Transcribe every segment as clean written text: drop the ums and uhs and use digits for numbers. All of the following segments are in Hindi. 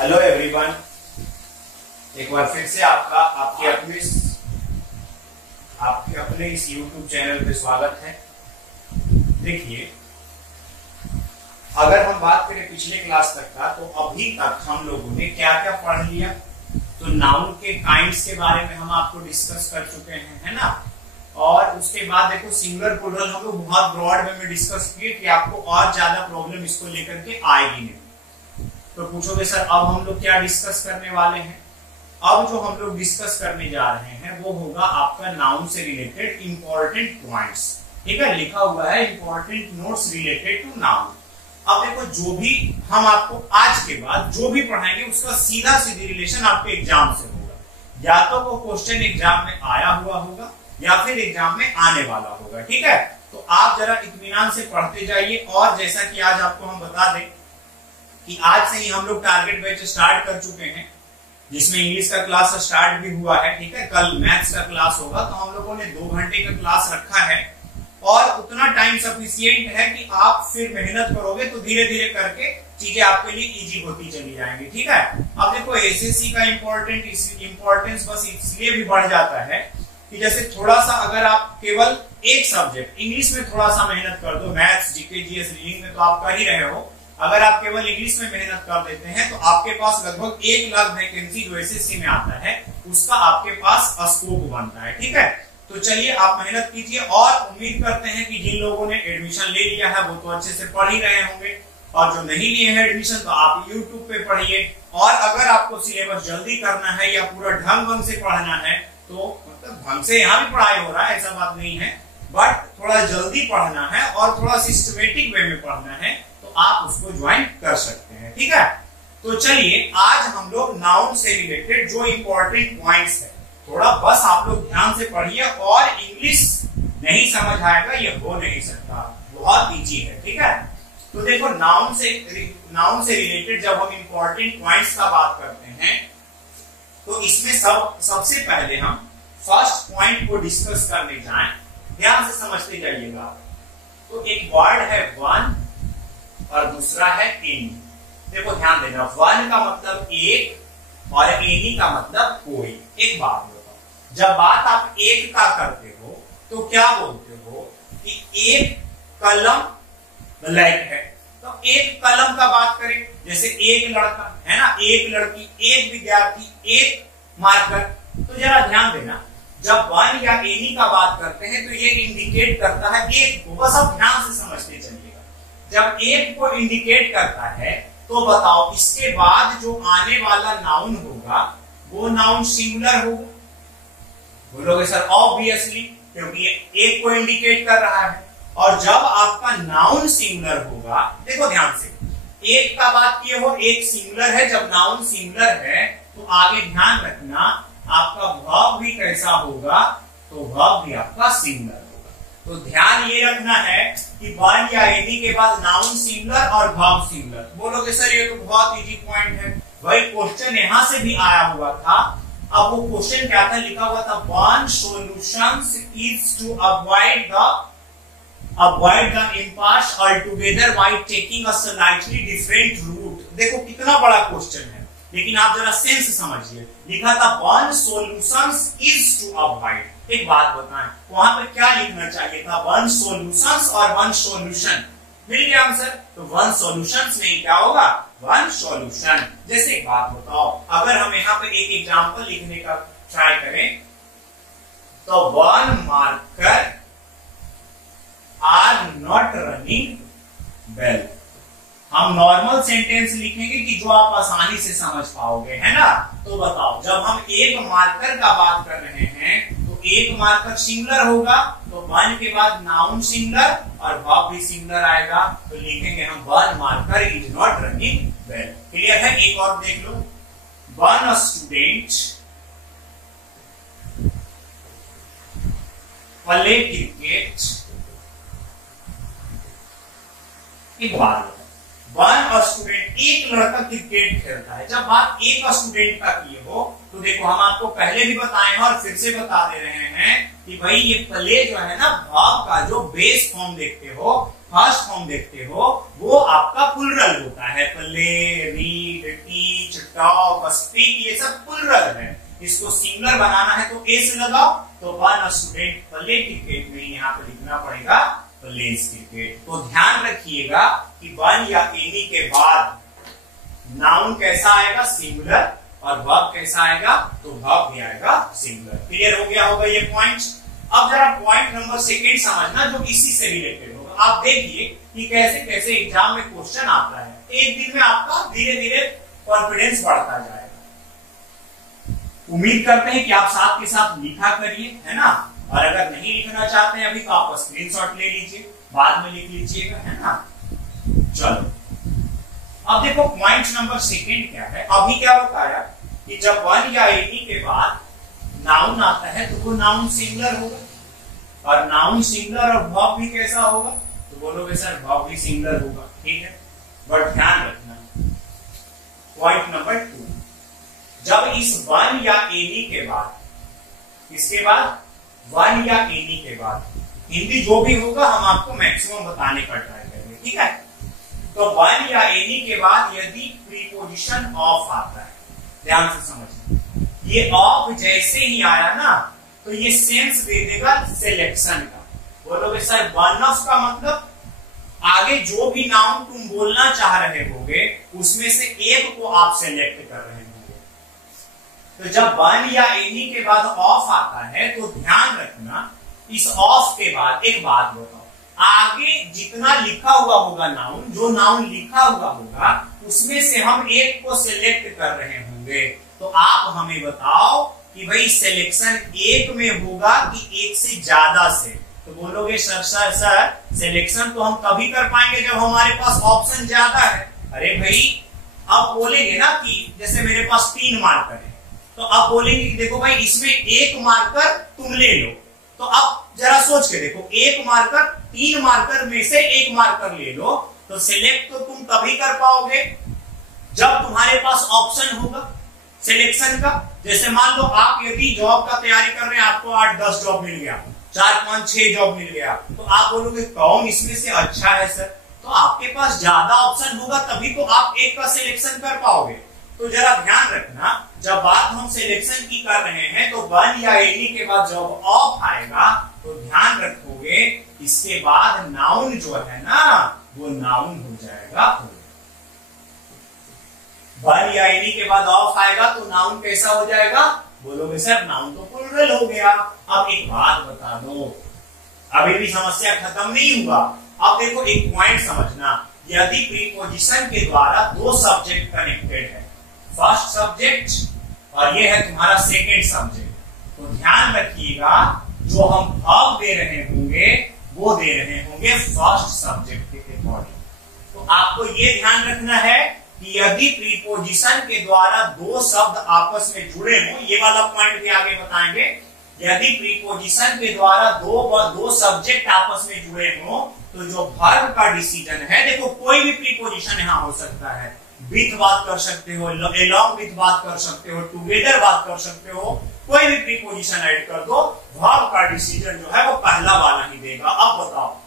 हेलो एवरीवन, एक बार फिर से आपके अपने इस YouTube चैनल पे स्वागत है। देखिए, अगर हम बात करें पिछले क्लास तक का, तो अभी तक हम लोगों ने क्या क्या पढ़ लिया। तो नाउन के काइंड्स के बारे में हम आपको डिस्कस कर चुके हैं, है ना। और उसके बाद देखो सिंगुलर प्लूरल हम लोग बहुत ब्रॉड वे में डिस्कस किए कि आपको और ज्यादा प्रॉब्लम इसको लेकर के आएगी नहीं। तो पूछोगे सर अब हम लोग क्या डिस्कस करने वाले हैं। अब जो हम लोग डिस्कस करने जा रहे हैं वो होगा आपका नाउन से रिलेटेड इंपॉर्टेंट पॉइंट्स। ठीक है, लिखा हुआ है important notes related to noun. अब देखो, जो भी हम आपको आज के बाद जो भी पढ़ाएंगे उसका सीधा सीधी रिलेशन आपके एग्जाम से होगा। या तो वो क्वेश्चन एग्जाम में आया हुआ होगा या फिर एग्जाम में आने वाला होगा। ठीक है, तो आप जरा इत्मीनान से पढ़ते जाइए। और जैसा कि आज आपको हम बता दें कि आज से ही हम लोग टारगेट बैच स्टार्ट कर चुके हैं, जिसमें इंग्लिश का क्लास स्टार्ट भी हुआ है। ठीक है, कल मैथ्स का क्लास होगा, तो हम लोगों ने 2 घंटे का क्लास रखा है और उतना टाइम सफिशिएंट है कि आप फिर मेहनत करोगे तो धीरे धीरे करके चीजें आपके लिए इजी होती चली जाएंगी। ठीक है, अब देखो एसएससी का इंपॉर्टेंस बस इसलिए भी बढ़ जाता है कि जैसे थोड़ा सा अगर आप केवल एक सब्जेक्ट इंग्लिश में थोड़ा सा मेहनत कर दो, मैथ्स, जीके, जीएस, रीडिंग में तो आप कर ही रहे हो। अगर आप केवल इंग्लिश में मेहनत कर देते हैं तो आपके पास लगभग 1 लाख वैकेंसी जो एसएससी में आता है उसका आपके पास स्कोप बनता है। ठीक है, तो चलिए आप मेहनत कीजिए और उम्मीद करते हैं कि जिन लोगों ने एडमिशन ले लिया है वो तो अच्छे से पढ़ ही रहे होंगे, और जो नहीं लिए हैं एडमिशन तो आप यूट्यूब पे पढ़िए। और अगर आपको सिलेबस जल्दी करना है या पूरा ढंग से पढ़ना है तो मतलब ढंग से यहाँ भी पढ़ाई हो रहा है, ऐसा बात नहीं है, बट थोड़ा जल्दी पढ़ना है और थोड़ा सिस्टमेटिक वे में पढ़ना है तो आप उसको ज्वाइन कर सकते हैं। ठीक है, तो चलिए आज हम लोग नाउन से रिलेटेड जो इंपॉर्टेंट पॉइंट्स है थोड़ा बस आप लोग ध्यान से पढ़िए। और इंग्लिश नहीं समझ आएगा ये हो नहीं सकता, बहुत इजी है। ठीक है, तो देखो नाउन से रिलेटेड जब हम इंपॉर्टेंट पॉइंट्स का बात करते हैं तो इसमें सबसे पहले हम फर्स्ट पॉइंट को डिस्कस करने जाएं। ध्यान से समझते जाइएगा। तो एक वर्ड है वन और दूसरा है एनी। देखो ध्यान देना, वन का मतलब एक और एनी का मतलब कोई। एक बात बताओ, जब बात आप एक का करते हो तो क्या बोलते हो कि एक कलम ब्लैक है। तो एक कलम का बात करें, जैसे एक लड़का है ना, एक लड़की, एक विद्यार्थी, एक मार्कर। तो जरा ध्यान देना, जब वन या एनी का बात करते हैं तो ये इंडिकेट करता है एक को। बस आप ध्यान से समझते चलिएगा। जब एक को इंडिकेट करता है तो बताओ इसके बाद जो आने वाला नाउन होगा वो नाउन सिंगुलर होगा। बोलोगे सर ऑब्वियसली, क्योंकि एक को इंडिकेट कर रहा है। और जब आपका नाउन सिंगुलर होगा, देखो ध्यान से, एक का बात किए हो, एक सिंगुलर है। जब नाउन सिंगुलर है तो आगे ध्यान रखना आपका वर्ब भी कैसा होगा, तो वर्ब भी आपका सिंगुलर होगा। तो ध्यान ये रखना है कि वन या एनी के बाद नाउन सिंगुलर और वर्ब सिंगुलर। बोलोगे सर ये तो बहुत इजी पॉइंट है, वही क्वेश्चन यहां से भी आया हुआ था। अब वो क्वेश्चन क्या था, लिखा हुआ था one solutions is to avoid the impasse altogether by taking a slightly different route. देखो कितना बड़ा क्वेश्चन है, लेकिन आप जरा सेंस समझिए। लिखा था one solutions is to avoid. एक बात बताएं, वहां पर क्या लिखना चाहिए था, वन सॉल्यूशंस और वन सॉल्यूशन। मिल गया आंसर। तो वन सॉल्यूशंस नहीं, क्या होगा, वन सॉल्यूशन। जैसे एक बात बताओ, अगर हम यहाँ पे एक एग्जांपल लिखने का ट्राई करें तो one marker are not running well. हम नॉर्मल सेंटेंस लिखेंगे कि जो आप आसानी से समझ पाओगे, है ना। तो बताओ जब हम एक मार्कर का बात कर रहे हैं तो एक मार्कर सिंगुलर होगा, तो वन के बाद नाउन सिंगुलर और वर्ब भी सिंगुलर आएगा। तो लिखेंगे हम one marker is not running well. Clear है। एक और देख लो, वन स्टूडेंट प्ले क्रिकेट। एक बात, वन स्टूडेंट, एक लड़का क्रिकेट खेलता है। जब बात एक स्टूडेंट का किए हो तो देखो हम आपको पहले भी बताए हैं और फिर से बता दे रहे हैं कि भाई ये प्ले जो है ना, वर्ब का जो बेस फॉर्म देखते हो, फर्स्ट फॉर्म देखते हो, वो आपका प्लूरल होता है। Play, read, teach, talk, speak, ये सब प्लुरल है। इसको सिंगुलर बनाना है तो ए से लगाओ, तो वन स्टूडेंट प्ले क्रिकेट में यहाँ पे लिखना पड़ेगा प्लेज क्रिकेट। तो ध्यान रखिएगा कि वन या एनी के बाद नाउन कैसा आएगा, सिंगुलर, और वर्ब कैसा आएगा, तो वर्ब भी आएगा सिंगुलर। क्लियर हो गया होगा ये पॉइंट। अब जरा पॉइंट नंबर सेकंड समझना जो इसी से रिलेटेड होगा। आप देखिए कि कैसे कैसे एग्जाम में क्वेश्चन आता है। एक दिन में आपका धीरे धीरे कॉन्फिडेंस बढ़ता जाएगा। उम्मीद करते हैं कि आप साथ के साथ लिखा करिए, है ना। और अगर नहीं लिखना चाहते हैं अभी तो आप स्क्रीनशॉट ले लीजिए, बाद में लिख लीजिएगा, है ना। चलो अब देखो पॉइंट नंबर सेकंड क्या है। अभी क्या बताया कि जब वन या एनी के बाद नाउन आता है तो वो नाउन सिंगुलर होगा, और नाउन सिंगुलर और वर्ब भी कैसा होगा, तो बोलोगे सर वर्ब भी सिंगुलर होगा, ठीक है। बट ध्यान रखना पॉइंट नंबर 2, जब इस वन या एनी के बाद, इसके बाद वन या एनी के बाद हिंदी जो भी होगा हम आपको मैक्सिमम बताने का ट्राई करेंगे, ठीक है। तो वन या एनी के बाद यदि प्रीपोजिशन ऑफ आता है, ध्यान से समझना, ये ऑफ जैसे ही आया ना तो ये सेंस दे देगा सिलेक्शन का। बोलोगे सर वन ऑफ का मतलब आगे जो भी नाउन तुम बोलना चाह रहे होगे उसमें से एक को आप सेलेक्ट कर रहे होंगे। तो जब वन या एनी के बाद ऑफ आता है तो ध्यान रखना, इस ऑफ के बाद एक बात बताओ, आगे जितना लिखा हुआ होगा नाउन, जो नाउन लिखा हुआ होगा उसमें से हम एक को सिलेक्ट कर रहे होंगे। तो आप हमें बताओ कि भाई सिलेक्शन एक में होगा कि एक से ज्यादा से। तो बोलोगे सर सर सर सिलेक्शन तो हम तभी कर पाएंगे जब हमारे पास ऑप्शन ज्यादा है। अरे भाई अब बोलेंगे ना कि जैसे मेरे पास 3 मार्कर है, तो अब बोलेंगे कि देखो भाई इसमें एक मार्कर तुम ले लो। तो अब जरा सोच के देखो, एक मार्कर 3 मार्कर में से एक मार्कर ले लो, तो सिलेक्ट तो तुम तभी कर पाओगे जब तुम्हारे पास ऑप्शन होगा सिलेक्शन का। जैसे मान लो आप यदि जॉब का तैयारी कर रहे हैं, आपको 8-10 जॉब मिल गया, 4-5-6 जॉब मिल गया, तो आप बोलोगे कौन इसमें से अच्छा है सर। तो आपके पास ज्यादा ऑप्शन होगा तभी तो आप एक का सिलेक्शन कर पाओगे। तो जरा ध्यान रखना, जब बात हम सिलेक्शन की कर रहे हैं तो वन या एनी के बाद जब ऑफ आएगा तो ध्यान रखोगे इसके बाद नाउन जो है ना वो नाउन हो जाएगा। वन या एनी के बाद ऑफ आएगा तो नाउन कैसा हो जाएगा, बोलोगे सर नाउन तो प्लुरल हो गया। अब एक बात बता दो, अभी भी समस्या खत्म नहीं हुआ। अब देखो एक पॉइंट समझना, यदि प्रीपोजिशन के द्वारा 2 सब्जेक्ट कनेक्टेड है, फर्स्ट सब्जेक्ट और ये है तुम्हारा सेकेंड सब्जेक्ट, तो ध्यान रखिएगा जो हम वर्ब दे रहे होंगे वो दे रहे होंगे फर्स्ट सब्जेक्ट के अकॉर्डिंग। तो आपको ये ध्यान रखना है कि यदि प्रीपोजिशन के द्वारा 2 शब्द आपस में जुड़े हो, ये वाला पॉइंट भी आगे बताएंगे, यदि प्रीपोजिशन के द्वारा दो सब्जेक्ट आपस में जुड़े हो तो जो वर्ब का डिसीजन है, देखो कोई भी प्रीपोजिशन यहाँ हो सकता है, विथ बात कर सकते हो, along विथ बात कर सकते हो, टुगेदर बात कर सकते हो, कोई भी प्रीपोजिशन ऐड कर दो, वर्ब का डिसीजन जो है वो पहला वाला ही देगा। अब बताओ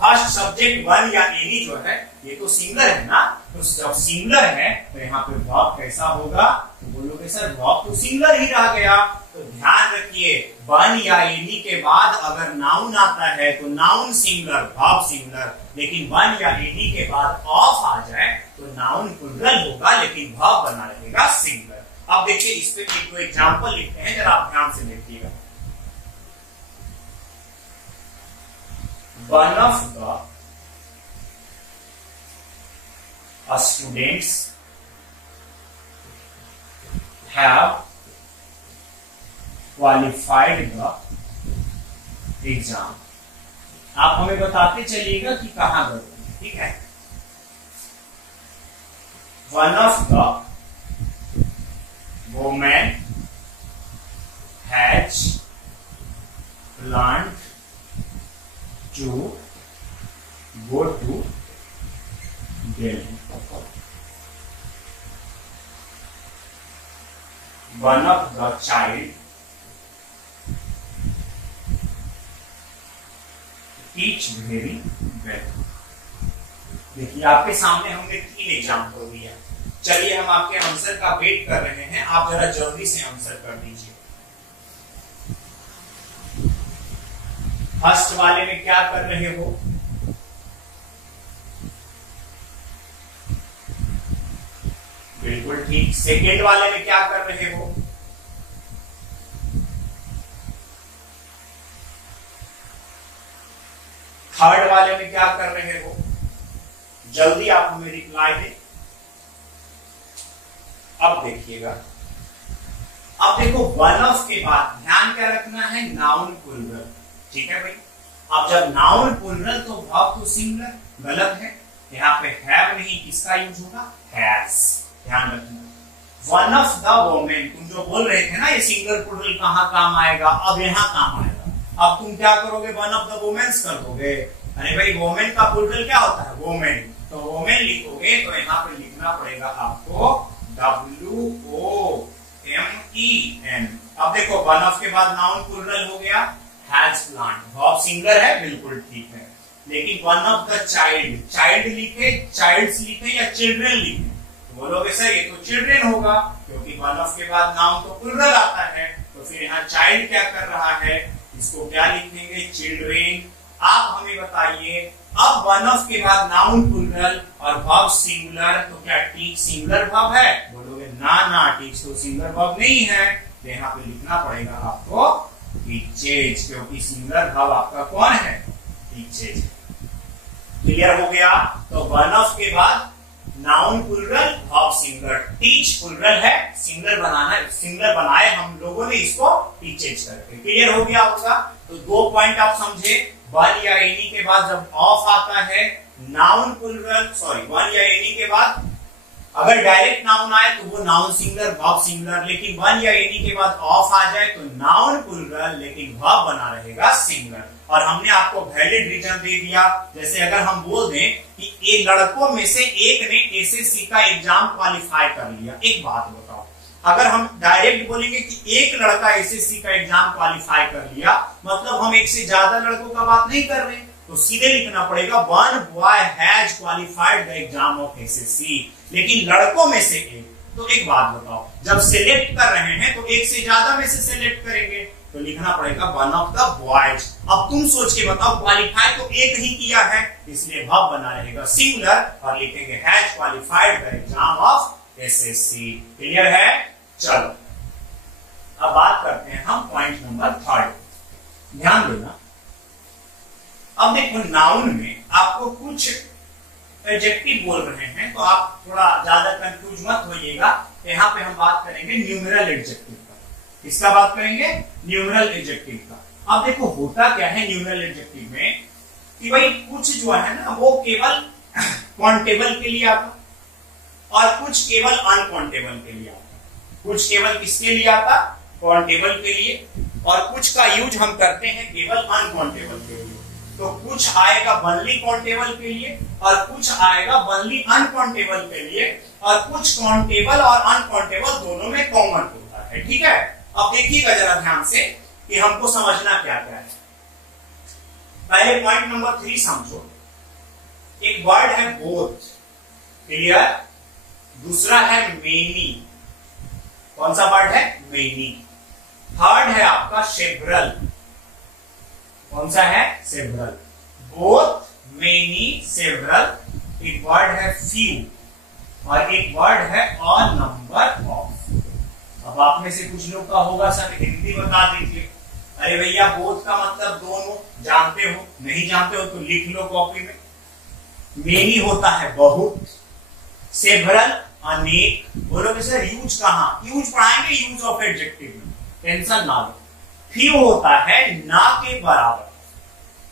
फर्स्ट सब्जेक्ट वन या एनी जो है ये तो सिंगुलर है ना, तो जब सिंगुलर है तो यहाँ पे वर्ब कैसा होगा, तो बोलोगे सर वर्ब तो सिंगुलर ही रह गया। तो ध्यान रखिए वन या एनी के बाद अगर नाउन आता है तो नाउन सिंगुलर वर्ब सिंगुलर, लेकिन वन या एनी के बाद ऑफ आ जाए तो नाउन प्लुरल होगा लेकिन वर्ब बना रहेगा सिंगुलर। अब देखिए इस पे एक एग्जांपल लिखते हैं, जरा आप ध्यान से देखिएगा। One of the students have qualified the exam। आप हमें बताते चलिएगा कि कहां गए, ठीक है। One of the women has planned to go to Delhi। One of the child teach very well। देखिए आपके सामने हमने 3 एग्जाम्पल दिया, चलिए हम आपके आंसर का वेट कर रहे हैं, आप जरा जल्दी से आंसर कर दीजिए। फर्स्ट वाले में क्या कर रहे हो? बिल्कुल ठीक। सेकेंड वाले में क्या कर रहे हो? थर्ड वाले में क्या कर रहे हो? जल्दी आप हमें रिप्लाई दें। अब देखिएगा, अब देखो वन ऑफ के बाद ध्यान क्या रखना है? Noun plural. ठीक है भाई। अब जब नाउन प्लूरल तो वर्ब तो सिंगुलर, गलत है। यहाँ पे हैव नहीं, किसका यूज होगा? हैज। ध्यान रखना। वन ऑफ द वोमेन, तुम जो बोल रहे थे ना ये सिंगुलर प्लूरल कहाँ काम आएगा? अब यहाँ काम आएगा। अब तुम क्या करोगे? वन ऑफ द वोमेन्स कर दोगे। अरे भाई वोमेन का प्लूरल क्या होता है? वोमेन। तो वोमेन लिखोगे तो यहाँ पे लिखना पड़ेगा आपको WOMEN। अब देखो वन ऑफ के बाद नाउन प्लूरल हो गया, हैज प्लांट। वर्ब सिंगुलर है, बिल्कुल ठीक है। लेकिन one of the child, child लिखे, चाइल्ड्स लिखे या चिल्ड्रन लिखे? बोलोगे सर ये तो चिल्ड्रन होगा, क्योंकि वन ऑफ के बाद नाउन तो प्लूरल आता है। तो फिर यहाँ चाइल्ड क्या कर रहा है? इसको क्या लिखेंगे? चिल्ड्रेन। आप हमें बताइए, अब वन ऑफ के बाद नाउन प्लूरल और वर्ब सिंगुलर, तो क्या टीच सिंगुलर वर्ब है? बोलोगे ना ना, टीच तो सिंगुलर वर्ब नहीं है। तो यहाँ पे लिखना पड़ेगा आपको टीचेज, क्योंकि सिंगुलर वर्ब आपका कौन है? टीचेज। क्लियर हो गया? तो वन ऑफ के बाद noun plural, verb singular. Teach plural है, सिंगुलर बनाना, सिंगुलर बनाए हम लोगों ने इसको टीचेज करके। क्लियर हो गया होगा? तो दो पॉइंट आप समझे। वन या एनी के बाद जब ऑफ आता है नाउन प्लूरल, सॉरी वन या एनी के बाद अगर डायरेक्ट नाउन आए तो वो नाउन सिंगुलर, वर्ब सिंगुलर। लेकिन वन या एनी के बाद ऑफ आ जाए तो नाउन प्लूरल, लेकिन वर्ब बना रहेगा सिंगुलर। और हमने आपको वैलिड रीजन दे दिया। जैसे अगर हम बोल दें कि ये लड़कों में से एक ने एसएससी का एग्जाम क्वालिफाई कर लिया, एक बात बताओ, अगर हम डायरेक्ट बोलेंगे कि एक लड़का एसएससी का एग्जाम क्वालिफाई कर लिया, मतलब हम एक से ज्यादा लड़कों का बात नहीं कर रहे। तो सीधे लिखना पड़ेगा one boy has qualified the exam of SSC. लेकिन लड़कों में से एक, तो एक बात बताओ, जब सिलेक्ट कर रहे हैं तो एक से ज्यादा में से सिलेक्ट करेंगे, तो लिखना पड़ेगा वन ऑफ द बॉयज। अब तुम सोच के बताओ, क्वालिफाई तो एक ही किया है, इसलिए वर्ब बना रहेगा सिंगुलर और लिखेंगे has qualified the exam of SSC. Clear है? चलो अब बात करते हैं हम पॉइंट नंबर थर्ड। ध्यान देना, अब देखो नाउन में आपको कुछ एडजेक्टिव बोल रहे हैं, तो आप थोड़ा ज्यादा कंफ्यूज मत होइएगा। यहाँ पे हम बात करेंगे न्यूमेरल एडजेक्टिव का। किसका बात करेंगे? न्यूमेरल एडजेक्टिव का। अब देखो होता क्या है न्यूमेरल एडजेक्टिव में कि भाई कुछ जो है ना वो केवल काउंटेबल के लिए आता और कुछ केवल अनकाउंटेबल के लिए आता। कुछ केवल किसके लिए आता? काउंटेबल के लिए। और कुछ का यूज हम करते हैं केवल अनकाउंटेबल के लिए। तो कुछ आएगा वनली काउंटेबल के लिए और कुछ आएगा वनली अनकाउंटेबल के लिए, और कुछ काउंटेबल और अनकाउंटेबल दोनों में कॉमन होता है। ठीक है? अब देखिएगा जरा ध्यान से कि हमको समझना क्या क्या है। पहले पॉइंट नंबर 3 समझो। एक वर्ड है बोथ, क्लियर? दूसरा है मेनी। कौन सा वर्ड है? मेनी। थर्ड है आपका सेवरल। कौन सा है? सेवरल। Both, many, several. एक वर्ड है फ्यू और एक वर्ड है ऑल नंबर ऑफ। अब आप में से कुछ लोग का होगा सर हिंदी बता दीजिए। अरे भैया बोथ का मतलब दोनों, जानते हो? नहीं जानते हो तो लिख लो कॉपी में। मेनी होता है बहुत, सेवरल अनेक। बोलोगे सर यूज कहां? यूज पढ़ाएंगे यूज ऑफ एडजेक्टिव में, टेंशन ना लो। फ्यू होता है ना के बराबर।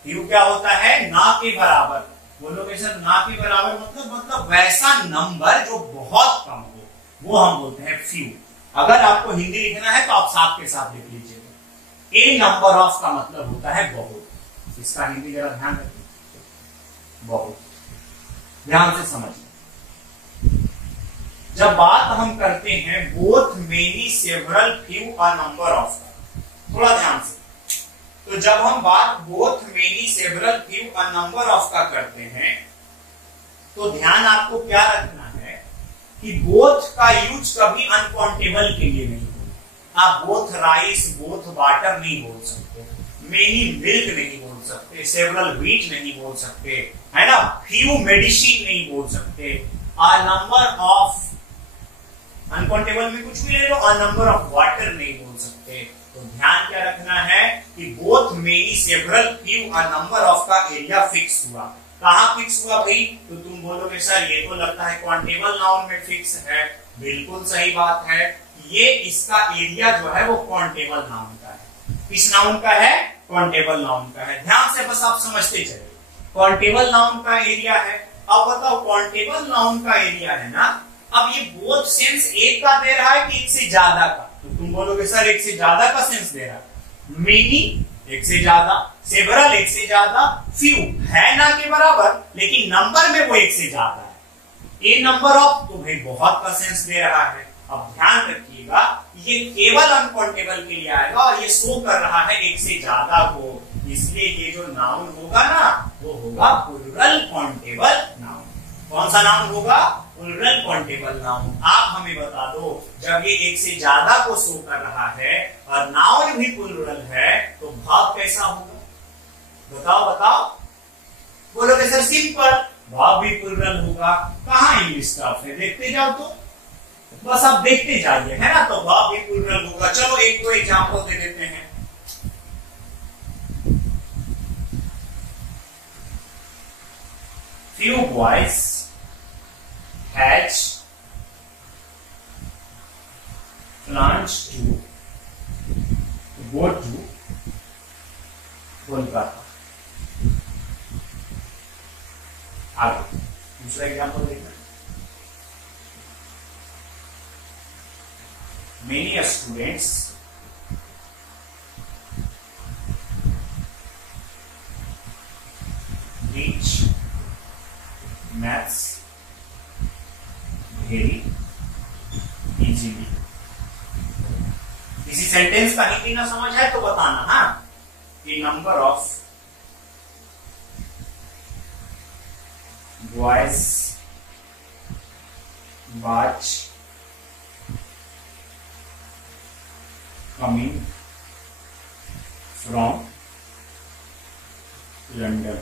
फ्यू क्या होता है? ना के बराबर। बोलोगे सर ना के बराबर मतलब वैसा नंबर जो बहुत कम हो, वो हम बोलते हैं फ्यू। अगर आपको हिंदी लिखना है तो आप साथ के साथ लिख लीजिएगा। ए नंबर ऑफ का मतलब होता है बहुत। इसका हिंदी जरा ध्यान रखिए, बहुत। ध्यान से समझिए। जब बात हम करते हैं बोथ, मेनी, सेवरल, फ्यू और नंबर ऑफ का, थोड़ा ध्यान से, तो जब हम बात बोथ, मेनी, सेवरल, फ्यू और नंबर ऑफ का करते हैं तो ध्यान आपको क्या रखना है कि बोथ का यूज कभी अनकाउंटेबल के लिए नहीं होगा। आप बोथ राइस बोथ वाटर नहीं बोल सकते, मेनी मिल्क नहीं बोल सकते, सेवरल व्हीट नहीं बोल सकते, है ना, फ्यू मेडिसिन नहीं बोल सकते, अ नंबर ऑफ अनकाउंटेबल में कुछ भी ले लो, अ नंबर ऑफ वाटर नहीं बोल सकते। तो ध्यान क्या रखना है कि both many several few a number of का एरिया फिक्स हुआ। कहां फिक्स हुआ भाई? तो तुम बोलोगे सर ये तो लगता है काउंटेबल नाउन में फिक्स है। बिल्कुल सही बात है, ये इसका एरिया जो है वो काउंटेबल नाउन का है। किस नाउन का है? काउंटेबल नाउन का है। ध्यान से बस आप समझते चलिए, काउंटेबल नाउन का एरिया है। अब बताओ काउंटेबल नाउन का एरिया है ना, अब ये बोथ सेंस एक का दे रहा है कि एक से ज्यादा का? तो तुम बोलोगे सर एक से ज्यादा का सेंस दे रहा है। मेनी एक से ज्यादा, सेवरल एक से ज्यादा, फ्यू है ना के बराबर, लेकिन नंबर में वो एक से ज्यादा है। ए नंबर ऑफ तो भाई बहुत का सेंस दे रहा है। अब ध्यान रखिएगा ये केवल अनकाउंटेबल के लिए आएगा और ये शो कर रहा है एक से ज्यादा को, इसलिए ये जो नाउन होगा ना वो होगा प्लूरल काउंटेबल नाउन। कौन सा नाउन होगा? Plural countable noun. आप हमें बता दो, जब ये एक से ज्यादा को शो कर रहा है और नाउन भी प्लूरल है तो भाव कैसा होगा? बताओ बताओ। बोलोगे सर सिंपल, भाव भी प्लूरल होगा। कहां इंग्लिश स्टाफ है? देखते जाओ तो, बस आप देखते जाइए, है ना, तो भाव भी प्लूरल होगा। चलो एक दो एग्जांपल दे देते हैं। Few boys had planned to go to Kolkata. आगे दूसरा एग्जाम्पल देखना। Many students teach maths very easily। किसी सेंटेंस का हिंदी ना समझ है तो बताना। हाँ, कि number of boys watch coming from London.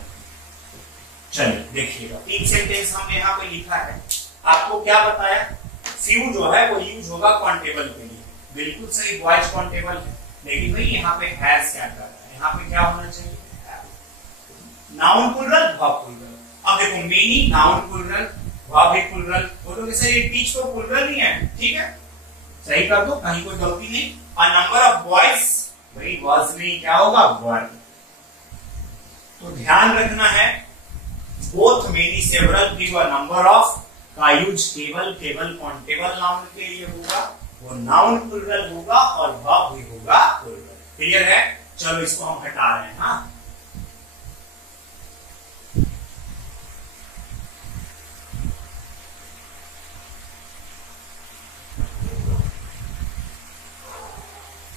चलिए देखिएगा, तीन सेंटेंस हमने यहाँ पे लिखा है। आपको क्या बताया? फ्यू जो है वो यूज होगा काउंटेबल के लिए। बिल्कुल सही, बॉयज काउंटेबल है, लेकिन भाई यहाँ पे हैज क्या कर रहा है? यहाँ पे क्या होना चाहिए? Noun plural, verb plural. अब देखो मेनी नाउन प्लूरल, वर्ब भी प्लूरल। बोलोगे सर ये टीच तो प्लूरल नहीं है, ठीक है, सही कर दो, कहीं कोई गलती नहीं। और नंबर ऑफ बॉयज, भाई वाज नहीं, क्या होगा? वर। तो ध्यान रखना है, बोथ मेनी सेवरल भी व नंबर ऑफ का यूज केवल काउंटेबल नाउन के लिए होगा, वो नाउन प्लूरल होगा और वर्ब भी होगा प्लूरल। क्लियर है? चलो इसको हम हटा रहे हैं। हाँ,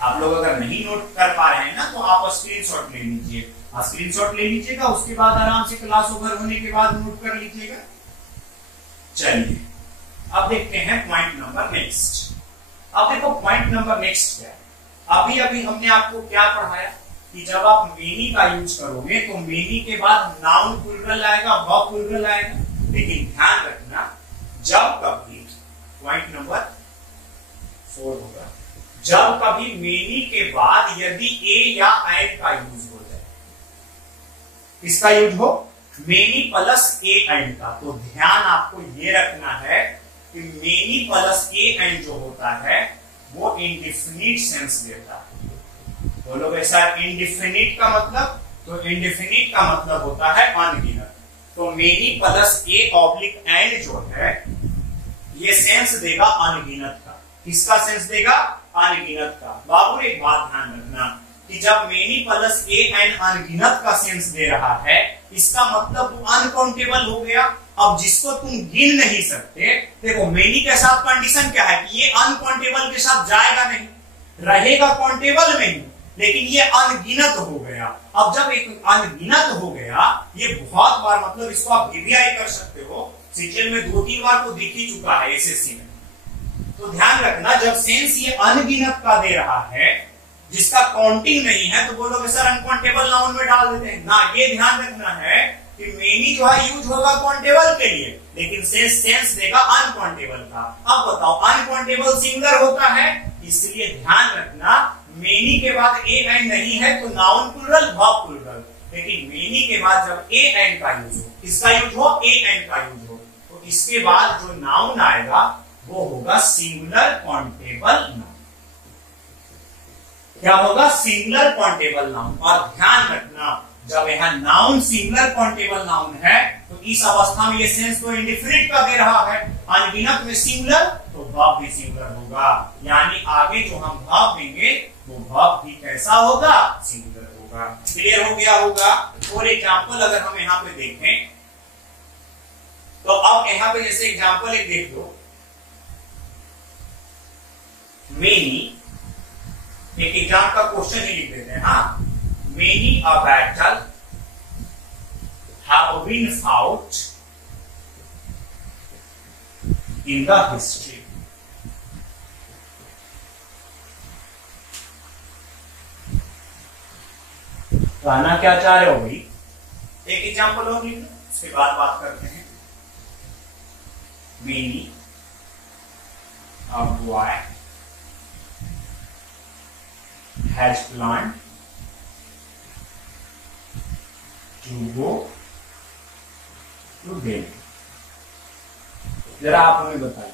आप लोग अगर नहीं नोट कर पा रहे हैं ना तो आप स्क्रीनशॉट ले लीजिए, स्क्रीनशॉट ले लीजिएगा, उसके बाद आराम से क्लास ओवर होने के बाद नोट कर लीजिएगा। चलिए अब देखते हैं पॉइंट नंबर नेक्स्ट। अब देखो पॉइंट नंबर नेक्स्ट क्या है। अभी अभी हमने आपको क्या पढ़ाया कि जब आप मेनी का यूज करोगे तो मेनी के बाद नाउन प्लूरल आएगा, वर्ब प्लूरल आएगा। लेकिन ध्यान रखना, जब कभी पॉइंट नंबर 4 होगा, जब कभी मेनी के बाद यदि ए या एंड का यूज हो जाए, किसका यूज हो? मेनी प्लस ए एंड का। तो ध्यान आपको ये रखना है कि मेनी प्लस ए एंड जो होता है वो इंडिफिनिट सेंस देता है। बोलोगे सर इंडिफिनिट का मतलब? तो इंडिफिनिट का मतलब होता है अनगिनत। तो many plus A oblique and जो है ये सेंस देगा अनगिनत का। किसका सेंस देगा? अनगिनत का। बाबू एक बात ध्यान रखना कि जब मेनी प्लस ए एंड अनगिनत का सेंस दे रहा है, इसका मतलब वो अनकाउंटेबल हो गया। अब जिसको तुम गिन नहीं सकते, देखो मेनी के साथ कंडीशन क्या है कि ये अनकाउंटेबल के साथ जाएगा नहीं, रहेगा काउंटेबल में ही, लेकिन ये अनगिनत हो गया। अब जब एक अनगिनत हो गया, ये बहुत बार मतलब इसको आप वीवीआई कर सकते हो सीजीएल में 2-3 बार तो दिख ही चुका है एसएससी में। तो ध्यान रखना, जब सेंस ये अनगिनत का दे रहा है जिसका काउंटिंग नहीं है, तो बोलोगे सर अनकाउंटेबल नाउन में डाल देते हैं ना। ये ध्यान रखना है कि मेनी जो है यूज होगा काउंटेबल के लिए, लेकिन सेंस देगा अनकाउंटेबल का। अब बताओ अनकाउंटेबल सिंगुलर होता है, इसलिए ध्यान रखना मेनी के बाद ए एंड नहीं है तो नाउन प्लूरल वर्ब प्लूरल, लेकिन मेनी के बाद जब ए एंड का यूज हो, किसका यूज हो, ए एंड का यूज हो, तो इसके बाद जो नाउन आएगा वो होगा सिंगुलर काउंटेबल नाउन। क्या होगा, सिंगुलर काउंटेबल नाउन। और ध्यान रखना जब यहाँ नाउन सिंगुलर काउंटेबल नाउन है तो इस अवस्था में ये सेंस तो इंडिफिनिट का दे रहा है, अनगिनत में सिंगुलर तो वर्ब भी सिंगुलर होगा, यानी आगे जो हम वर्ब देंगे वो वर्ब भी कैसा होगा, सिंगुलर होगा। क्लियर हो गया होगा। और एग्जांपल अगर हम यहाँ पे देखें तो अब यहाँ पे जैसे एग्जांपल एक देख लो, मेनी, एक एग्जाम का क्वेश्चन ही लिख देते हैं। हाँ, many a battle have been fought in the history. कहना क्या चाह रहे हो भाई, एक एग्जांपल और लिख लो, उसके बाद बात करते हैं। Many a boy has planned to go to Delhi। जरा आप हमें बताइए,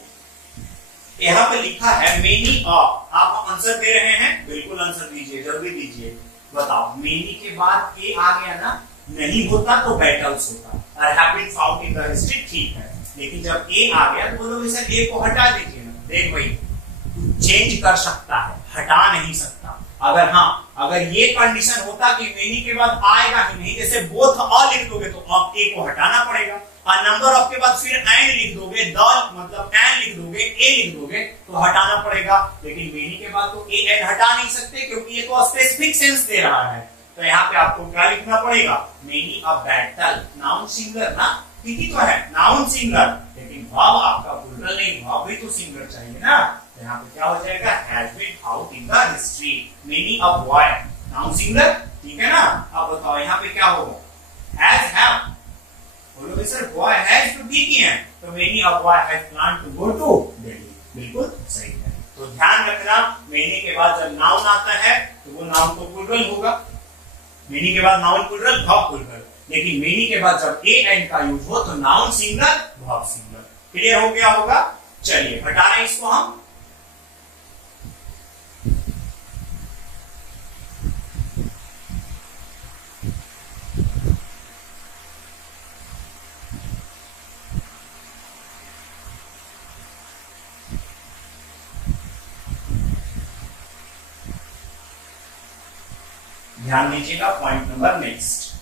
यहाँ पे लिखा है मेनी ऑफ, आप आंसर दे रहे हैं, बिल्कुल आंसर दीजिए, जल्दी दीजिए। बताओ मेनी के बाद ए आ गया ना, नहीं होता तो बैटल्स होता, और have been found in the history, ठीक है, लेकिन जब ए आ गया तो बोलोगे सर ए को हटा दीजिए ना। देख भाई, चेंज कर सकता है, हटा नहीं सकता। अगर हाँ, अगर ये कंडीशन होता कि मेनी के बाद आएगा ही नहीं, जैसे बोथ अ लिख दोगे तो अब ए को हटाना पड़ेगा, और नंबर ऑफ के बाद फिर एंड लिख दोगे, द मतलब एंड लिख दोगे, ए लिख दोगे तो हटाना पड़ेगा। लेकिन मेनी के बाद तो ए एंड हटा नहीं सकते क्योंकि ये तो स्पेसिफिक सेंस दे रहा है। तो यहाँ पे आपको क्या लिखना पड़ेगा, many a battle, noun singular ना, ठीक ही तो है, नाउन सिंगुलर, लेकिन वर्ब आपका प्लूरल नहीं, वर्ब भी तो सिंगुलर चाहिए ना। तो यहाँ पे क्या हो जाएगा, has been found in the history. Many a boy, noun singular, ठीक है ना। अब बताओ यहाँ पे क्या होगा, हैज हैव, बोलोगे सर बॉय हैज तो ठीक ही है, तो many a boy has plan to go to Delhi, बिल्कुल सही है। तो ध्यान रखना, मेनी के बाद जब नाउन आता है तो वो नाउन तो प्लूरल होगा, मेनी के बाद नाउन प्लूरल, वर्ब प्लूरल, लेकिन मेनी के बाद जब ए एंड का यूज हो तो noun singular, verb singular. Clear हो गया होगा। चलिए हटा रहे हैं इसको हम। ध्यान दीजिएगा, point number next,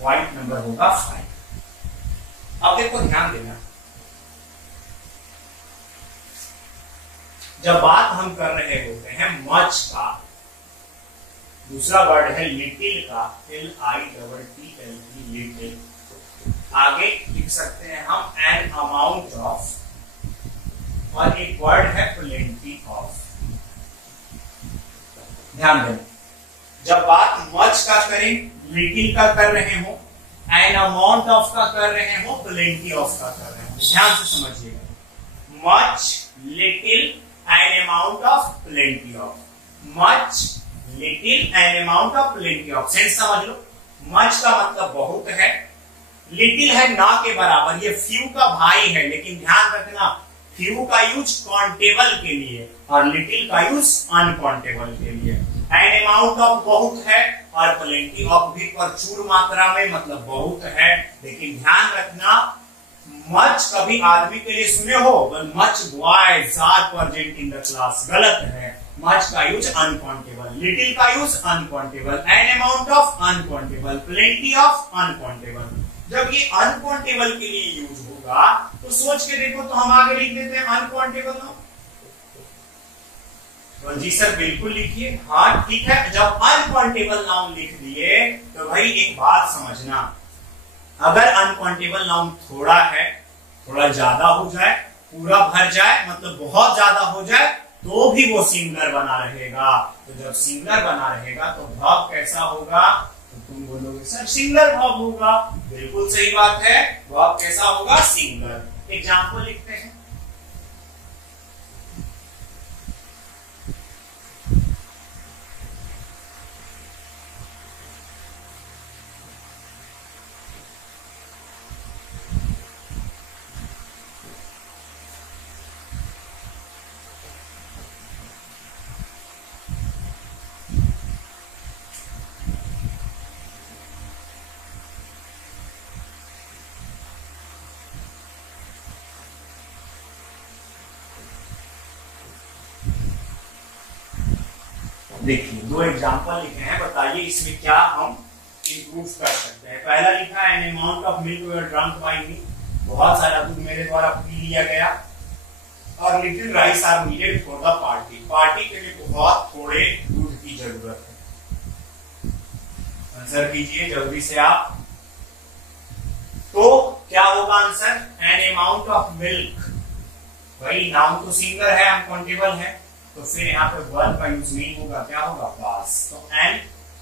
point number होगा 5। अब देखो ध्यान देना, जब बात हम कर रहे होते हैं मच का, दूसरा वर्ड है लिटिल का, LITTLE, लिटिल, आगे लिख सकते हैं हम एन अमाउंट ऑफ, और एक वर्ड है प्लेंटी ऑफ। ध्यान देना, जब बात मच का करें, लिटिल का कर रहे हो, एन अमाउंट ऑफ का कर रहे हो, प्लेंटी ऑफ का कर रहे हो, ध्यान से समझिएगा। Much, little, an amount of, plenty of. Much, little, an amount of, plenty of. Sense समझ लो, मच का मतलब बहुत है, लिटिल है ना के बराबर, ये फ्यू का भाई है, लेकिन ध्यान रखना फ्यू का यूज काउंटेबल के लिए और लिटिल का यूज अनकाउंटेबल के लिए। एन अमाउंट ऑफ बहुत है और प्लेंटी ऑफ भी प्रचुर मात्रा में, मतलब बहुत है, लेकिन ध्यान रखना मच कभी आदमी के लिए सुने हो, much boys are present in the class, गलत है। मच का यूज अनकाउंटेबल, लिटिल का use uncountable, an amount of uncountable, plenty of uncountable. जब ये अनकाउंटेबल के लिए यूज होगा तो सोच के देखो, तो हम आगे लिख देते हैं अनकाउंटेबल नाउन। तो जी सर बिल्कुल लिखिए, हाँ ठीक है। जब अनकाउंटेबल नाउन लिख दिए तो भाई एक बात समझना, अगर अनकाउंटेबल नाउन थोड़ा है, थोड़ा ज्यादा हो जाए, पूरा भर जाए, मतलब बहुत ज्यादा हो जाए, तो भी वो सिंगुलर बना रहेगा। तो जब सिंगुलर बना रहेगा तो वर्ब कैसा होगा? तो तुम बोलोगे सर सिंगुलर वर्ब होगा। बिल्कुल सही बात है, वर्ब कैसा होगा? सिंगुलर। एग्जांपल लिखते हैं। देखिए दो एग्जांपल लिखे हैं, बताइए इसमें क्या हम इंप्रूव कर सकते हैं। पहला लिखा है an amount of milk were drunk by me, बहुत सारा दूध मेरे द्वारा पी लिया गया। और little rice are needed for the party, party के लिए बहुत थोड़े दूध की जरूरत है। आंसर कीजिए जल्दी से आप। तो क्या होगा answer? N amount of milk, भाई नाउन तो सिंगुलर है, अनकाउंटेबल है, तो फिर यहाँ पे वर्ब का यूज नहीं होगा, क्या होगा? वाज। तो N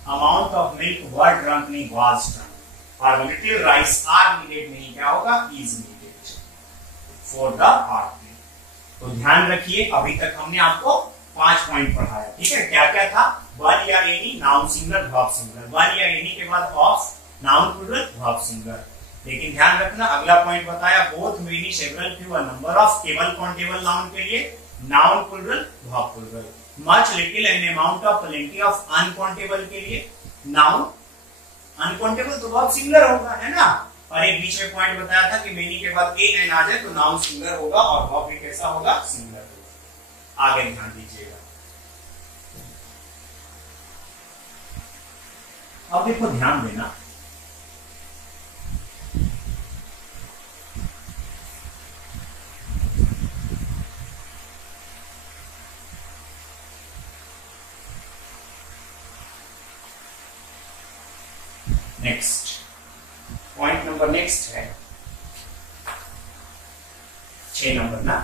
amount of milk were drunk नहीं, वाज ड्रंक। और लिटिल राइस आर नीडेड नहीं, क्या होगा? Is needed for the party. तो ध्यान रखिए, अभी तक हमने आपको 5 पॉइंट पढ़ाया, ठीक है? क्या क्या था? वन या any, noun singular, verb singular. One या एनी के बाद of, noun plural, verb singular. लेकिन ध्यान रखना, अगला पॉइंट बताया both, many, several, few, number of, केवल काउंटेबल नाउन के लिए, noun plural, verb plural. Much, little and amount of, plenty of, uncountable के लिए नाउन, अनकाउंटेबल तो वर्ब सिंगुलर होगा, है ना? और एक बीच में पॉइंट बताया था कि मेनी के बाद ए एन आ जाए तो नाउन सिंगुलर होगा और वर्ब भी कैसा होगा? सिंगुलर होगा। आगे ध्यान दीजिएगा। अब देखो ध्यान देना, नेक्स्ट पॉइंट नंबर नेक्स्ट है 6 नंबर ना।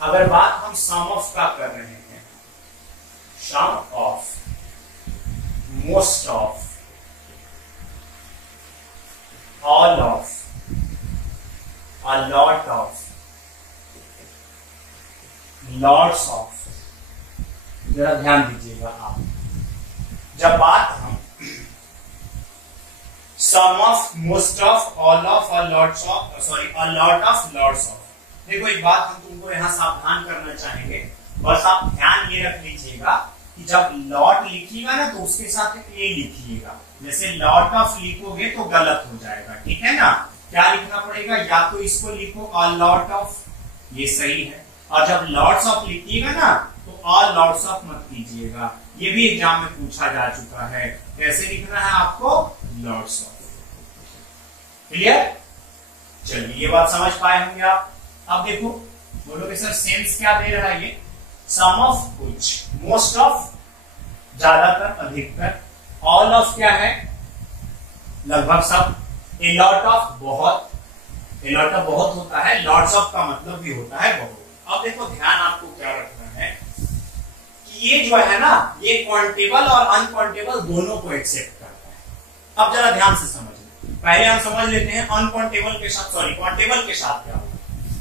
अगर बात हम सम ऑफ का कर रहे हैं, some of, most of, all of, a lot of, lots of, जरा ध्यान दीजिएगा आप। जब बात हम some of, most of, all of, और lots of, sorry a lot of, lots of, देखो एक बात हम तुमको यहाँ सावधान करना चाहेंगे, बस आप ध्यान ये रख लीजिएगा कि जब लॉट लिखिएगा ना तो उसके साथ ए लिखिएगा। जैसे लॉट ऑफ लिखोगे तो गलत हो जाएगा, ठीक है ना? क्या लिखना पड़ेगा? या तो इसको लिखो अ लॉट ऑफ, ये सही है, और जब लॉट्स ऑफ लिखिएगा ना तो अ लॉट्स ऑफ मत कीजिएगा। ये भी एग्जाम में पूछा जा चुका है, कैसे लिखना है आपको? Lots of. क्लियर? चलिए ये बात समझ पाए होंगे आप। अब देखो बोलोगे सर सेंस क्या दे रहा है ये? सम ऑफ कुछ, मोस्ट ऑफ ज्यादातर, अधिकतर, ऑल ऑफ क्या है? लगभग सब, ए लॉट ऑफ बहुत, ए लॉट ऑफ बहुत होता है, लॉट्स ऑफ का मतलब भी होता है बहुत। अब देखो ध्यान आपको क्या रखना है कि ये जो है ना, ये काउंटेबल और अनकाउंटेबल दोनों को एक्सेप्ट करता है। अब जरा ध्यान से समझ, पहले हम समझ लेते हैं अनकाउंटेबल के साथ, सॉरी काउंटेबल के साथ क्या होगा।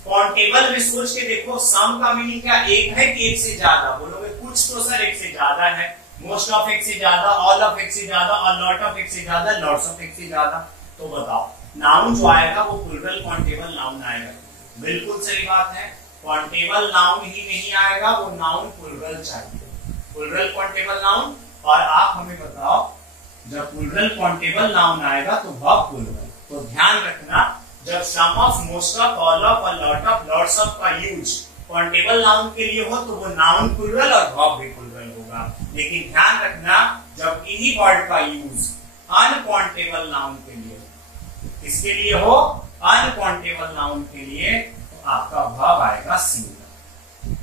काउंटेबल में सोच के देखो, सम का मीनिंग क्या? एक है कि एक से ज्यादा? बोलोगे कुछ तो सर एक से ज्यादा है, मोस्ट ऑफ एक से ज्यादा, ऑल ऑफ एक से ज्यादा, और लॉट ऑफ एक से ज्यादा, लॉट्स ऑफ एक से ज्यादा। तो बताओ नाउन जो आएगा वो प्लूरल काउंटेबल नाउन आएगा। बिल्कुल सही बात है, काउंटेबल नाउन ही नहीं आएगा, वो नाउन प्लूरल चाहिए, प्लूरल काउंटेबल नाउन। और आप हमें बताओ जब प्लूरल काउंटेबल नाउन आएगा तो वर्ब प्लूरल। तो ध्यान रखना, जब some of, most of, all of और लॉट ऑफ, लॉट्स ऑफ का यूज काउंटेबल नाउन के लिए हो तो वो नाउन प्लूरल और वर्ब भी प्लूरल होगा। लेकिन ध्यान रखना जब इन्हीं वर्ड का यूज अनकाउंटेबल नाउन के लिए, किसके लिए हो? अनकाउंटेबल नाउन के लिए, तो आपका वर्ब आएगा सिंगुलर।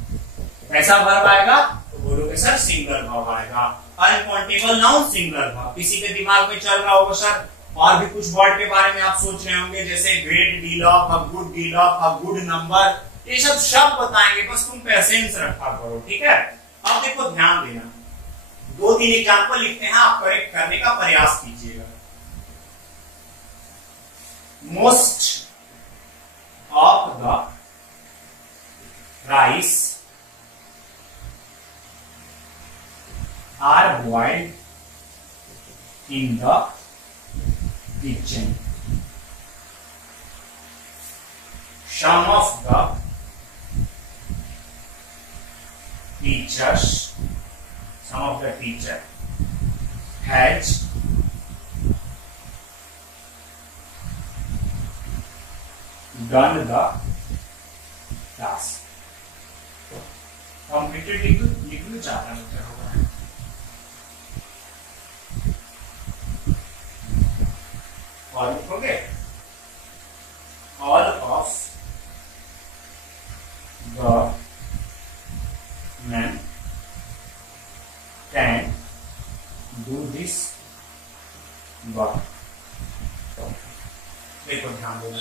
कैसा वर्ब आएगा? तो बोलोगे सर सिंगुलर वर्ब आएगा। Uncountable noun, singular verb. किसी के दिमाग में चल रहा होगा सर और भी कुछ वर्ड के बारे में आप सोच रहे होंगे, जैसे great deal of, a good deal of, a good number, ये सब शब्द बताएंगे, बस तुम पेशेंस रखा करो, ठीक है। अब देखो ध्यान देना, 2-3 एग्जाम्पल लिखते हैं, आप करेक्ट करने का प्रयास कीजिएगा। Most of the rice are boiled in the kitchen. Some of the teachers has done the task. Completed लिख चाहता हूँ क्या होगा, और लिखोगे all of the men can do this work. देखो ध्यान देना,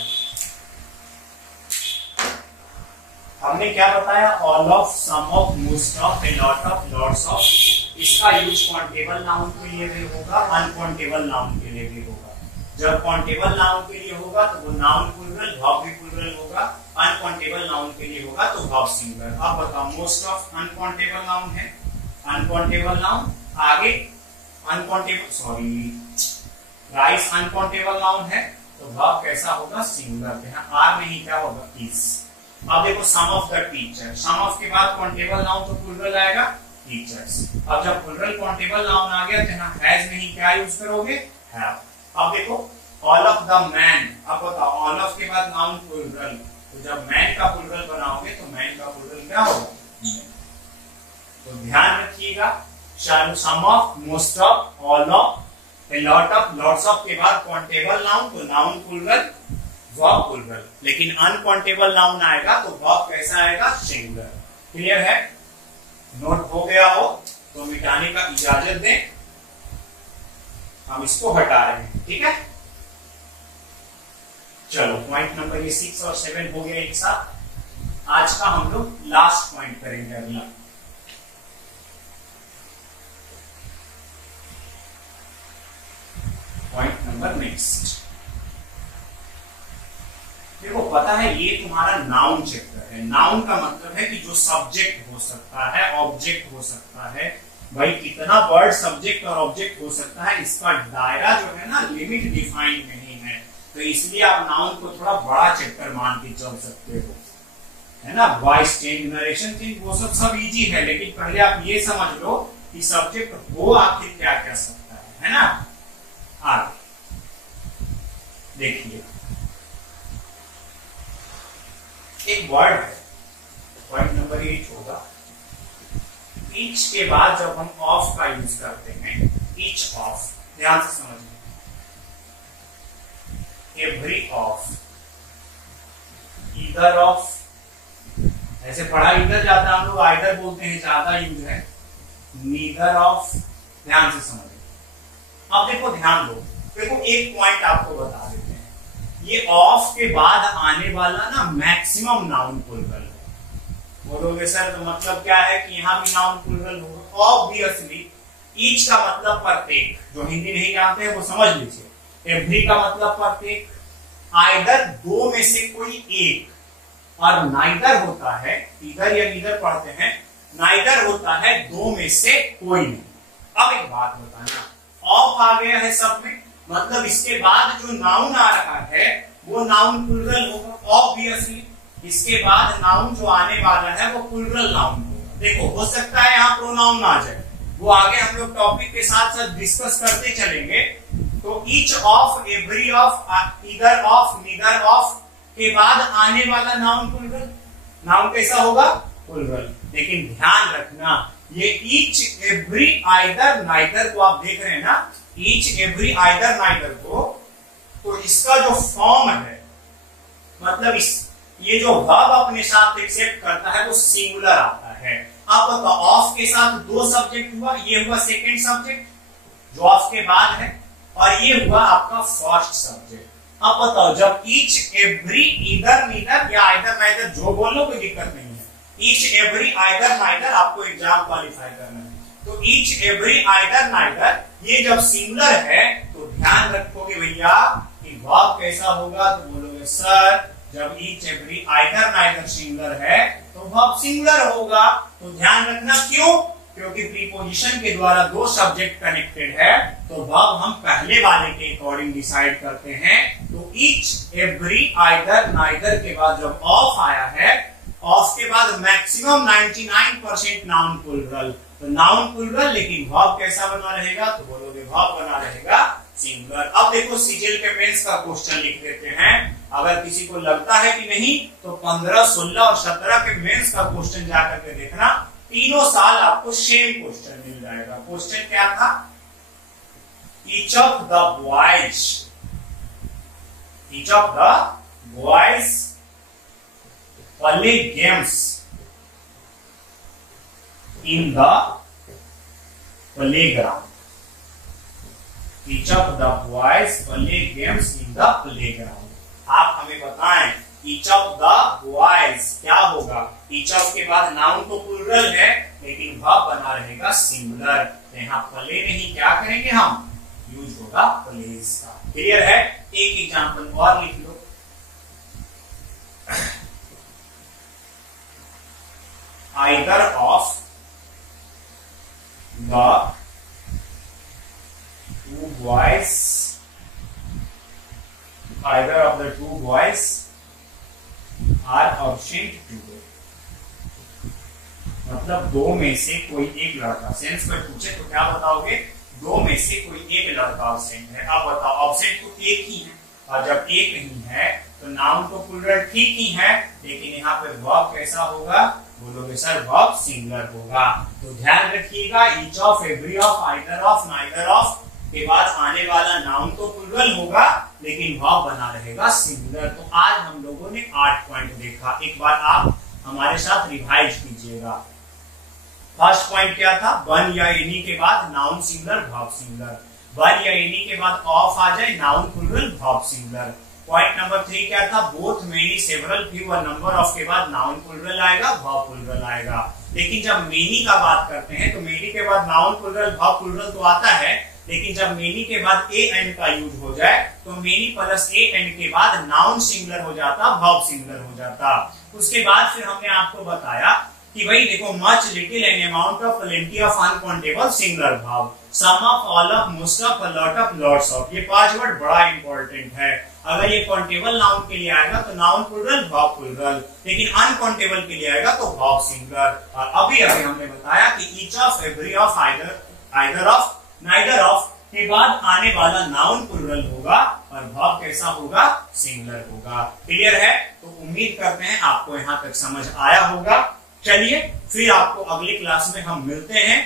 हमने क्या बताया, all of, some of, most of, a lot of, lots of. इसका यूज काउंटेबल नाउन के लिए भी होगा, अनकाउंटेबल नाउन के लिए भी होगा। जब काउंटेबल नाउन के लिए होगा तो वो नाउन प्लूरल, वर्ब भी प्लूरल होगा। अनकाउंटेबल नाउन के लिए होगा तो वर्ब सिंगुलर। अब बताओ, मोस्ट ऑफ अनकाउंटेबल नाउन है, अनकाउंटेबल नाउन, आगे राइस अनकाउंटेबल नाउन है, तो वर्ब कैसा होगा, सिंगुलर। यहाँ आर नहीं, क्या होगा, इज। अब देखो some of the teacher, some of के बाद काउंटेबल नाउन तो प्लूरल आएगा, टीचर्स। अब जब प्लूरल काउंटेबल नाउन आ गया तो यहाँ हैज नहीं, क्या यूज करोगे, हैव। अब देखो ऑल ऑफ द मैन, अब बताओ ऑल ऑफ के बाद नाउन प्लूरल, तो जब मैन का प्लूरल बनाओगे तो मैन का प्लूरल क्या होगा, तो ध्यान रखिएगा, some of, most of, all of, a lot of, lots of के बाद काउंटेबल नाउन तो नाउन प्लूरल, वर्ब प्लूरल। लेकिन अनकाउंटेबल नाउन आएगा तो वर्ब कैसा आएगा, सिंगुलर। क्लियर है? नोट हो गया हो तो मिटाने का इजाजत दें, हम इसको हटा रहे हैं, ठीक है। चलो पॉइंट नंबर ये 6 और 7 हो गया एक साथ। आज का हम लोग लास्ट पॉइंट करेंगे अगला। पॉइंट नंबर नेक्स्ट, देखो पता है ये तुम्हारा नाउन चैप्टर है। नाउन का मतलब है कि जो सब्जेक्ट हो सकता है, ऑब्जेक्ट हो सकता है। भाई कितना वर्ड सब्जेक्ट और ऑब्जेक्ट हो सकता है, इसका दायरा जो है ना, लिमिट डिफाइंड नहीं है। तो इसलिए आप नाउन को थोड़ा बड़ा चैप्टर मान के चल सकते हो, है ना। वॉइस चेंज, नरेशन चेंज, वो सब इजी है, लेकिन पहले आप ये समझ लो कि सब्जेक्ट वो आखिर क्या क्या सकता है ना। आगे देखिए, एक वर्ड है, पॉइंट नंबर 8 होगा। ईच के बाद जब हम ऑफ का यूज करते हैं, ईच ऑफ, ध्यान से समझिए, एवरी ऑफ, ईदर ऑफ, ऐसे पढ़ा इधर जाता है, हम लोग आइदर बोलते हैं, ज्यादा यूज है, नीदर ऑफ, ध्यान से समझिए। अब देखो ध्यान दो, देखो एक पॉइंट आपको बता देते हैं, ये ऑफ के बाद आने वाला ना मैक्सिमम नाउन प्लूरल है। बोलोगे सर तो मतलब क्या है कि यहाँ भी नाउन प्लूरल होगा, ऑब्वियसली। ईच का मतलब प्रत्येक, जो हिंदी नहीं जानते हैं वो समझ लीजिए। एवरी का मतलब प्रत्येक, आइदर दो में से कोई एक, और नाइदर होता है, इधर या नीदर पढ़ते हैं, नाइदर होता है दो में से कोई नहीं। अब एक बात बताना, ऑफ आ गया है सब में, मतलब इसके बाद जो नाउन आ रहा है वो नाउन प्लूरल होगा ऑब्वियसली। इसके बाद नाउन जो आने वाला है वो प्लूरल नाउन होगा। देखो हो सकता है यहाँ प्रोनाउन आ जाए, वो आगे हम लोग टॉपिक के साथ साथ डिस्कस करते चलेंगे। तो each of, every of, either of, neither of के बाद आने वाला नाउन प्लूरल, नाउन कैसा होगा, प्लूरल। लेकिन ध्यान रखना, ये ईच, एवरी, आइदर, नाइदर को आप देख रहे हैं ना, ईच, एवरी, आइदर, नाइदर को, तो इसका जो फॉर्म है, मतलब ये जो वर्ब अपने साथ एक्सेप्ट करता है वो सिंगुलर आता है। अब ऑफ के साथ दो सब्जेक्ट हुआ, ये हुआ सेकंड सब्जेक्ट जो ऑफ के बाद है, और ये हुआ आपका फर्स्ट सब्जेक्ट। अब बताओ, जब ईच एवरी ईदर नीदर या आइदर नाइदर जो बोल लो कोई दिक्कत नहीं है, ईच एवरी आइदर नाइदर आपको एग्जाम क्वालिफाई करना है। तो ईच एवरी आइदर नाइदर ये जब सिंगुलर है तो ध्यान रखोगे भैया कि वर्ब कैसा होगा, तो बोलोगे सर जब each every either neither singular है तो वर्ब सिंगुलर होगा। तो ध्यान रखना, क्यों? क्योंकि प्रीपोजिशन के द्वारा दो सब्जेक्ट कनेक्टेड है, तो वर्ब हम पहले वाले के अकॉर्डिंग डिसाइड करते हैं। तो ईच एवरी आइदर नाइदर के बाद जब ऑफ आया है, ऑफ के बाद मैक्सिमम 99% नाउन प्लूरल, तो नाउन प्लूरल लेकिन वर्ब कैसा बना रहेगा, तो बोलोगे वर्ब बना रहेगा सिंगुलर। अब देखो सीजीएल के मेंस का क्वेश्चन लिख देते हैं, अगर किसी को लगता है कि नहीं तो 15, 16 और 17 के मेंस का क्वेश्चन जाकर के देखना, तीनों साल आपको सेम क्वेश्चन मिल जाएगा। क्वेश्चन क्या था? Each of the boys, each of the boys play games in the playground, each of the boys play games in the playground. आप हमें बताएं ईच ऑफ द बॉयज क्या होगा? ईच ऑफ के बाद नाउन तो प्लूरल है लेकिन वर्ब बना रहेगा सिंगुलर, तो यहाँ प्ले नहीं क्या करेंगे हम, यूज होगा प्लेज का। क्लियर है? एक एग्जांपल और लिख लो, either of the two boys, either of the two boys are absent today। मतलब दो में से कोई एक लड़का, सेंस में पूछे तो क्या बताओगे? दो में से कोई एक लड़का absent है। अब बताओ, absent तो एक ही है, और जब एक नहीं है तो नाउन तो प्लूरल ठीक ही है, लेकिन यहाँ पे वर्ब कैसा होगा? बोलोगे सर वर्ब सिंगुलर होगा। तो ध्यान रखिएगा, each of, every of, either of, neither of के बाद आने वाला नाउन तो प्लूरल होगा लेकिन वर्ब बना रहेगा सिंगुलर। तो आज हम लोगों ने 8 पॉइंट देखा, एक बार आप हमारे साथ रिवाइज कीजिएगा। फर्स्ट पॉइंट क्या था? वन या एनी के बाद noun singular verb singular, one या एनी के बाद ऑफ आ जाए noun plural verb singular. Point number 3 क्या था? बोथ, मेनी, सेवरल, फ्यू और नंबर ऑफ के बाद नाउन प्लूरल आएगा, वर्ब प्लूरल आएगा। लेकिन जब मेनी का बात करते हैं तो मेनी के बाद नाउन प्लूरल वर्ब प्लूरल तो आता है, लेकिन जब मेनी के बाद ए एंड का यूज हो जाए तो मेनी प्लस ए एंड के बाद नाउन सिंगुलर हो जाता, वर्ब सिंगुलर हो जाता। उसके बाद फिर हमने आपको बताया कि भाई देखो, much, little, an amount of, plenty of, uncountable, singular verb, some of, all of, most of, lot of, lots of. ये 5 वर्ड बड़ा इंपॉर्टेंट है। अगर ये काउंटेबल नाउन के लिए आएगा तो नाउन प्लूरल वर्ब प्लूरल, लेकिन अनकाउंटेबल के लिए आएगा तो वर्ब सिंगुलर। और अभी हमने बताया कि each of, every of, either of, neither of के बाद आने वाला नाउन प्लूरल होगा और वर्ब कैसा होगा? सिंगुलर होगा। क्लियर है? तो उम्मीद करते हैं आपको यहाँ तक समझ आया होगा। चलिए फिर आपको अगली क्लास में हम मिलते हैं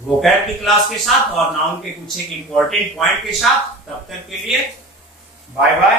वोकैब की क्लास के साथ और नाउन के कुछ एक इंपॉर्टेंट पॉइंट के साथ। तब तक के लिए बाय बाय।